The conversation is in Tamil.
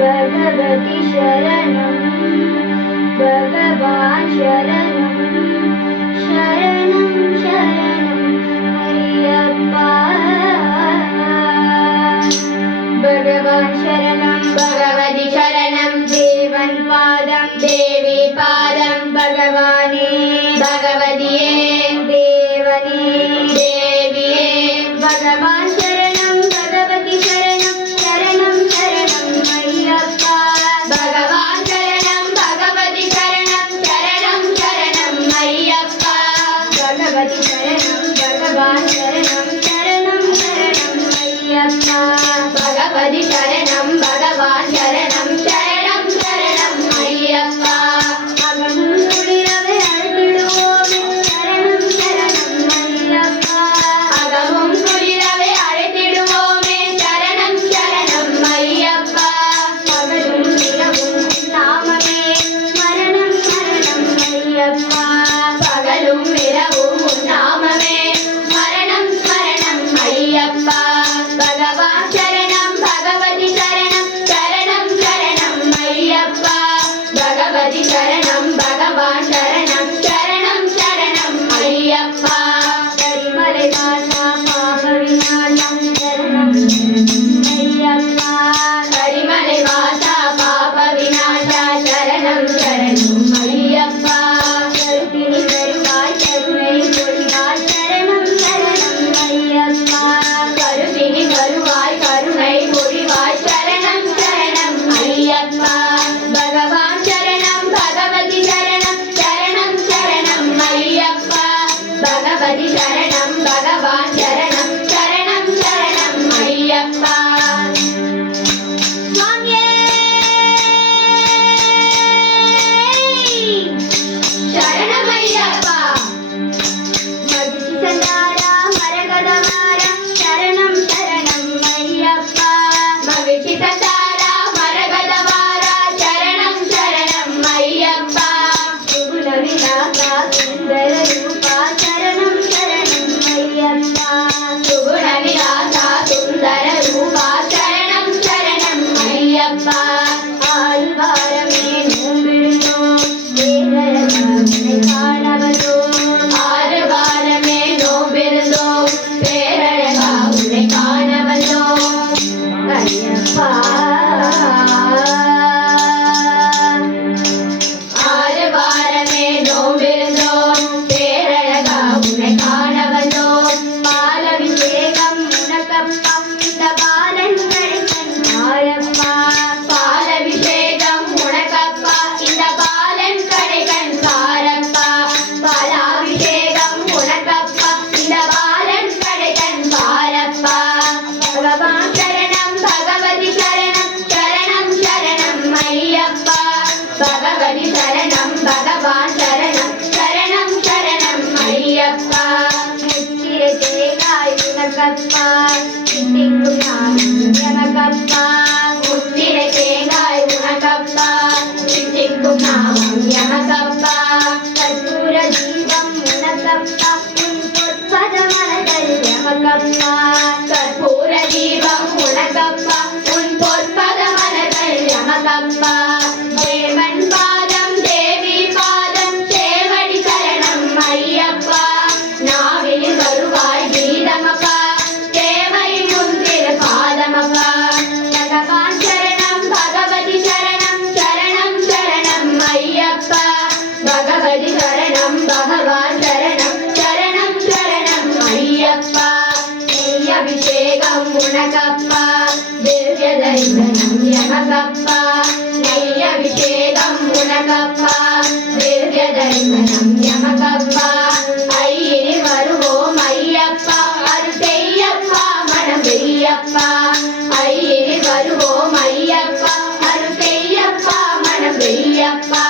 भगवति शरणं भगवान् शरणं शरणं शरणं अय्यप्पा भगवान् शरणं भगवति शरणं देवन् पादं देवी पादं भगवाने भगवतिये देवने देविये भगवान् शरणं भगवति शरणं शरणं शरणं अय्यप्पा भगवान् शरणं भगवति शरणं शरणं शरणं अय्यप्पा भगवति शरणं भगवान् शरणं शरणं शरणं अय्यप्पा भगवति शरणं भगवान् शरणं शरणं शरणं अय्यप्पा அகமும் குளிரவே அழைத்திடுவோமே சரணம் சரணம் ஐயப்பா அகமும் குளிரவே அழைத்திடுவோமே சரணம் சரணம் ஐயப்பா பகலும் இரவும் நாமமே மரணம் மரணம் ஐயப்பா பகவான் சரணம் பகவதி சரணம் சரணம் சரணம் ஐயப்பா பகவதி சரணம் பகவான் சரணம் சரணம் சரணம் ஐயப்பா கரிமலை வாசா பாப விநாசம் சரணம் ஐயப்பா கரிமலை வாசா பாப விநாசா சரணம் சரணம் ஐயப்பா கருத்தினி வருவாய் கருணை பொழிவாய் சரணம் சரணம் ஐயப்பா கருத்தினி வருவாய் கருணை பொழிவாய் சரணம் சரணம் ஐயப்பா பகவான் சரணம் பகவதி சரணம் சரணம் சரணம் ஐயப்பா பகவதி சரணம் பகவான் சரணம் சரணம் சரணம் ஐயப்பா சுவாமியே சரணம் ஐயப்பா மகிழ்ச்சி சந்தாரா மரகதவார சரணம் சரணம் ஐயப்பா மகிழ்ச்சி சந்தாரா மரகதவார சரணம் சரணம் ஐயப்பா சுகுண விநாசா சுந்தர ரூபா சரணம் சரணம் ஐயப்பா சுகுண விநாசா சுந்தர ரூபா சரணம் சரணம் ஐயப்பா ஆழ்வாரமே நோம்பிடுதோம் பேரழகாவினை காணவதோம் ஆழ்வாரமே நோம்பிடுதோம் பேரழகாவினை காணவதோம் ஐயப்பா ஆழ்வாரமே நோம்பிடுதோம் பேரழகாவினை காணவதோம் பாலபிஷேகம் உனக்கப்பா இந்த பாலன் கழிப்பன் ஆரப்பா பாலபிஷேகம் உனக்கப்பா இந்த பாலன் கடைகன் பாரப்பா பாலாபிஷேகம் உனக்கப்பா இந்த பாலன் கடைகன் பாரப்பா பகவான் சரணம் பகவதி சரணம் சரணம் சரணம் ஐயப்பா பகவதி சரணம் பகவான் சரணம் சரணம் சரணம் ஐயப்பா முத்திரை தேங்காய் உனக்கப்பா சித்திக்கும் நாமம் எமக்கப்பா முத்திரை தேங்காய் உனக்கப்பா சித்திக்கும் நாமம் எமக்கப்பா கற்பூர தீபம் உனக்கப்பா உன் பொற்பத மலர்கள் எமக்கப்பா கற்பூர தீபம் உனக்கப்பா உன் பொற்பத மலர்கள் எமக்கப்பா தேவன் பாதம் தேவி பாதம் சேவடி சரணம் ஐயப்பா நாவில் வருவாய் கீதமப்பா தேவை முன்திர பாதமப்பா பகவான் சரணம் பகவதி சரணம் சரணம் சரணம் ஐயப்பா பகவதி சரணம் பகவான் சரணம் சரணம் சரணம் ஐயப்பா நெய் அபிஷேகம் உனக்கப்பா திவ்ய தரிசனம் எமக்கப்பா நெய் அபிஷேகம் உனக்கப்பா திவ்ய தரிசனம் எமக்கப்பா ஐயினி வருவோம் ஐயப்பா அருள் செய்யப்பா மனம் வெய்யப்பா ஐயினி வருவோம் ஐயப்பா அருள் செய்யப்பா மனம் வெய்யப்பா